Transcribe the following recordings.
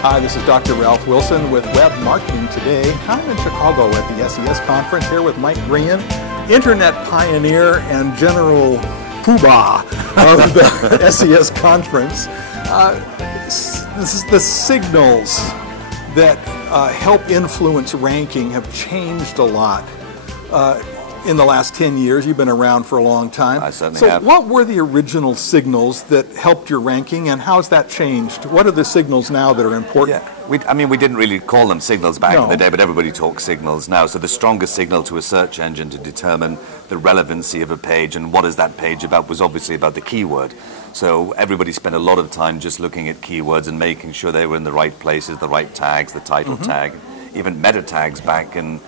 Hi, this is Dr. Ralph Wilson with Web Marketing Today. I'm in Chicago at the SES conference here with Mike Grehan, Internet pioneer and general poobah of the SES conference. This is the signals that help influence ranking have changed a lot in the last 10 years. You've been around for a long time. I certainly have. So what were the original signals that helped your ranking, and how has that changed? What are the signals now that are important? Yeah. We didn't really call them signals back in the day, but everybody talks signals now. So the strongest signal to a search engine to determine the relevancy of a page and what is that page about was obviously about the keyword. So everybody spent a lot of time just looking at keywords and making sure they were in the right places, the right tags, the title tag, even meta tags back in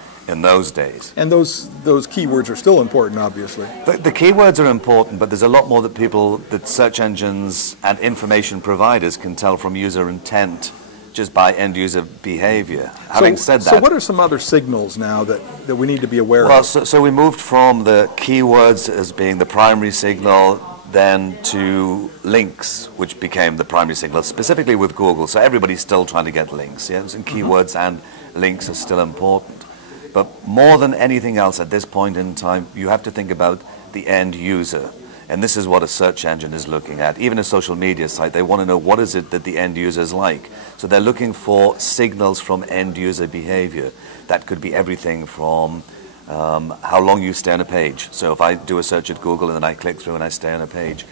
those days. And those keywords are still important, obviously. The keywords are important, but there's a lot more that search engines and information providers can tell from user intent just by end user behavior. Having said that, so what are some other signals now that we need to be aware of? So we moved from the keywords as being the primary signal then to links, which became the primary signal, specifically with Google. So everybody's still trying to get links, yes? And keywords and links are still important. But more than anything else at this point in time, you have to think about the end user. And this is what a search engine is looking at. Even a social media site, they want to know what is it that the end user is like. So they're looking for signals from end user behavior. That could be everything from how long you stay on a page. So if I do a search at Google and then I click through and I stay on a page,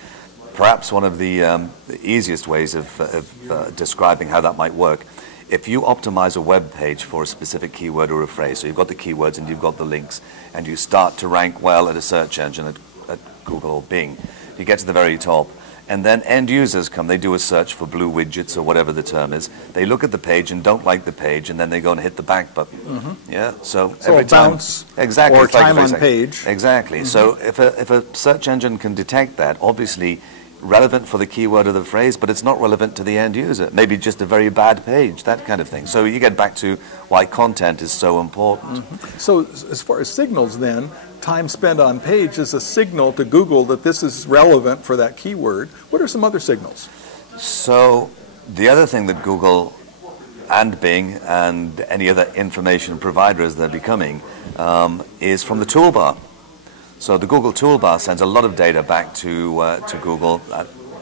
perhaps one of the easiest ways of describing how that might work, if you optimize a web page for a specific keyword or a phrase, so you've got the keywords and you've got the links, and you start to rank well at a search engine at Google or Bing, you get to the very top, and then end users come, they do a search for blue widgets or whatever the term is, they look at the page and don't like the page, and then they go and hit the back button. Yeah, so every time, bounce exactly, or time on page. Exactly. So if a search engine can detect that, obviously relevant for the keyword or the phrase, but it's not relevant to the end user. Maybe just a very bad page, that kind of thing. So you get back to why content is so important. So as far as signals then, time spent on page is a signal to Google that this is relevant for that keyword. What are some other signals? So the other thing that Google and Bing and any other information provider as they're becoming is from the toolbar. So the Google toolbar sends a lot of data back to Google.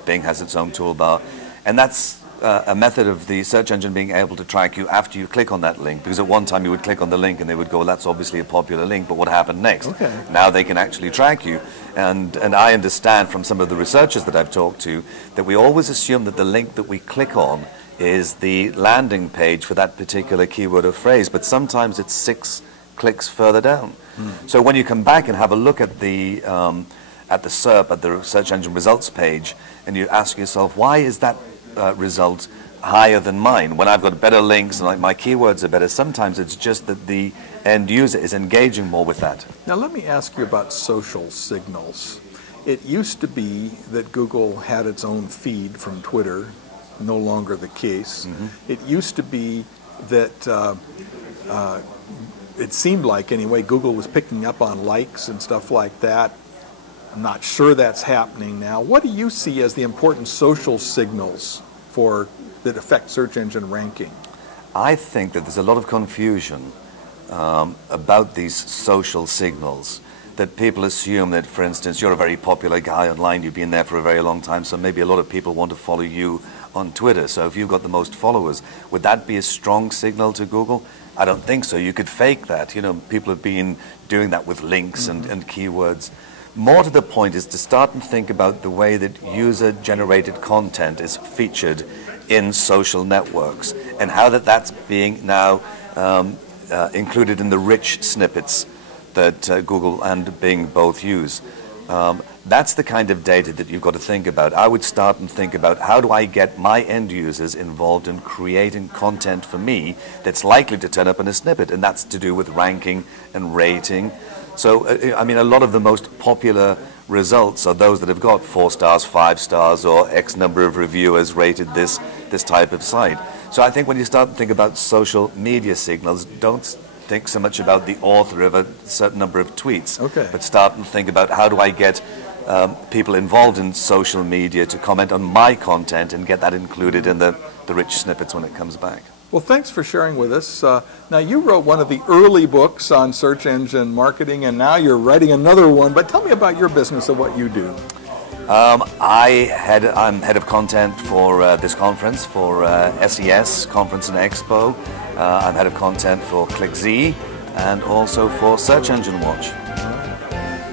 Bing has its own toolbar. And that's a method of the search engine being able to track you after you click on that link. Because at one time you would click on the link and they would go, well, that's obviously a popular link, but what happened next? Okay. Now they can actually track you. And I understand from some of the researchers that I've talked to that we always assume that the link that we click on is the landing page for that particular keyword or phrase, but sometimes it's 6 clicks further down. So when you come back and have a look at the SERP, at the search engine results page, and you ask yourself, why is that result higher than mine when I've got better links and like my keywords are better? Sometimes it's just that the end user is engaging more with that. Now let me ask you about social signals. It used to be that Google had its own feed from Twitter, no longer the case. It used to be that it seemed like, anyway, Google was picking up on likes and stuff like that. I'm not sure that's happening now. What do you see as the important social signals that affect search engine ranking? I think that there's a lot of confusion about these social signals, that people assume that, for instance, you're a very popular guy online, you've been there for a very long time, so maybe a lot of people want to follow you on Twitter. So if you've got the most followers, would that be a strong signal to Google? I don't think so. You could fake that. You know, people have been doing that with links and keywords. More to the point is to start and think about the way that user-generated content is featured in social networks and how that's being now included in the rich snippets that Google and Bing both use. That's the kind of data that you've got to think about. I would start and think about, how do I get my end users involved in creating content for me that's likely to turn up in a snippet? And that's to do with ranking and rating. So, I mean, a lot of the most popular results are those that have got 4 stars, 5 stars, or X number of reviewers rated this type of site. So I think when you start to think about social media signals, don't think so much about the author of a certain number of tweets, but start and think about, how do I get people involved in social media to comment on my content and get that included in the rich snippets when it comes back. Well, thanks for sharing with us. Now, you wrote one of the early books on search engine marketing, and now you're writing another one. But tell me about your business and what you do. I'm head of content for this conference, for SES, Conference and Expo. I'm head of content for ClickZ and also for Search Engine Watch.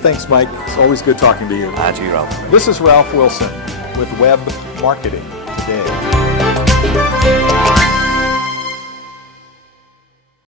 Thanks, Mike. It's always good talking to you. And you, Ralph. This is Ralph Wilson with Web Marketing Today.